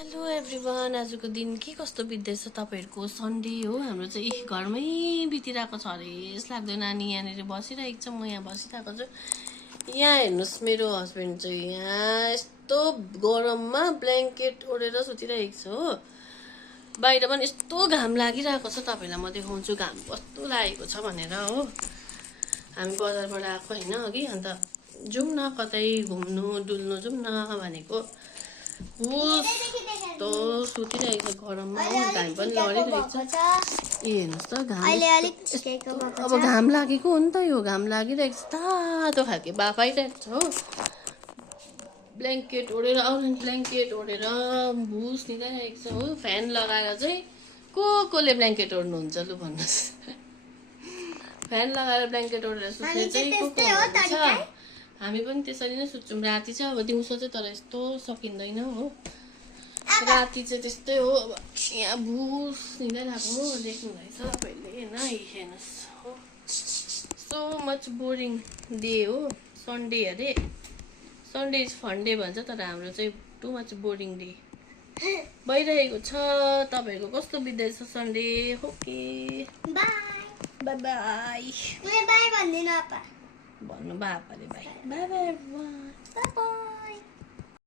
Hello everyone, आजको दिन के कस्तो बित्दैछ तपाईहरुको? सन्डे हो, हाम्रो चाहिँ घरमै बितिरहेको छ अरे जस्तो लाग्दो। नानी यहाँनिर बसिरहेको छ, म यहाँ बसिरहेको छु। यहाँ हेर्नुहोस्, मेरो हस्बेन्ड चाहिँ यहाँ यस्तो गरममा ब्ल्याङ्केट ओढेर सुतिरहेको छ हो। बाहिर पनि यस्तो घाम लागिरहेको छ, तपाईहरुलाई म देखाउँछु घाम कस्तो लागेको छ भनेर हो। हामी बजारबाट आएको हैन अघि, अन्त जाउँ न कतै घुम्नु डुल्नु जाउँ न भनेको। कस्तो सुतिरहेको छ गरममा हो, घाम पनि लडिरहेको छ। हेर्नुहोस् त घाम, अब घाम लागेको हो नि त, यो घाम लागिरहेको छ, तातो खालके बाफाइरहेको छ हो। ब्ल्याङ्केट ओढेर ब्ल्याङ्केट ओढेर भुस निकालिरहेको छ हो। फ्यान लगाएर चाहिँ कसले ब्ल्याङ्केट ओढ्नुहुन्छ लु भन्नुहोस्। फ्यान लगाएर ब्ल्याङ्केट ओढेर सुत्ने चाहिँ को हुन्छ? हामी पनि त्यसरी नै सुत्छौँ। राति चाहिँ अब दिउँसो चाहिँ तर यस्तो सकिँदैन हो। राति चाहिँ त्यस्तै हो। अब यहाँ भुस निकालिरहेको हो, देख्नुहुँदैछ तपाईँले होइन? हेर्नुहोस् हो, सो मच बोरिङ डे हो। सन्डे अरे, सन्डे इज फन डे भन्छ, तर हाम्रो चाहिँ टु मच बोरिङ डे भइरहेको छ। तपाईँहरूको कस्तो बित्दैछ Sunday? Okay bye bye bye bye भन्नु बापाले बाई बाई बाई बाई।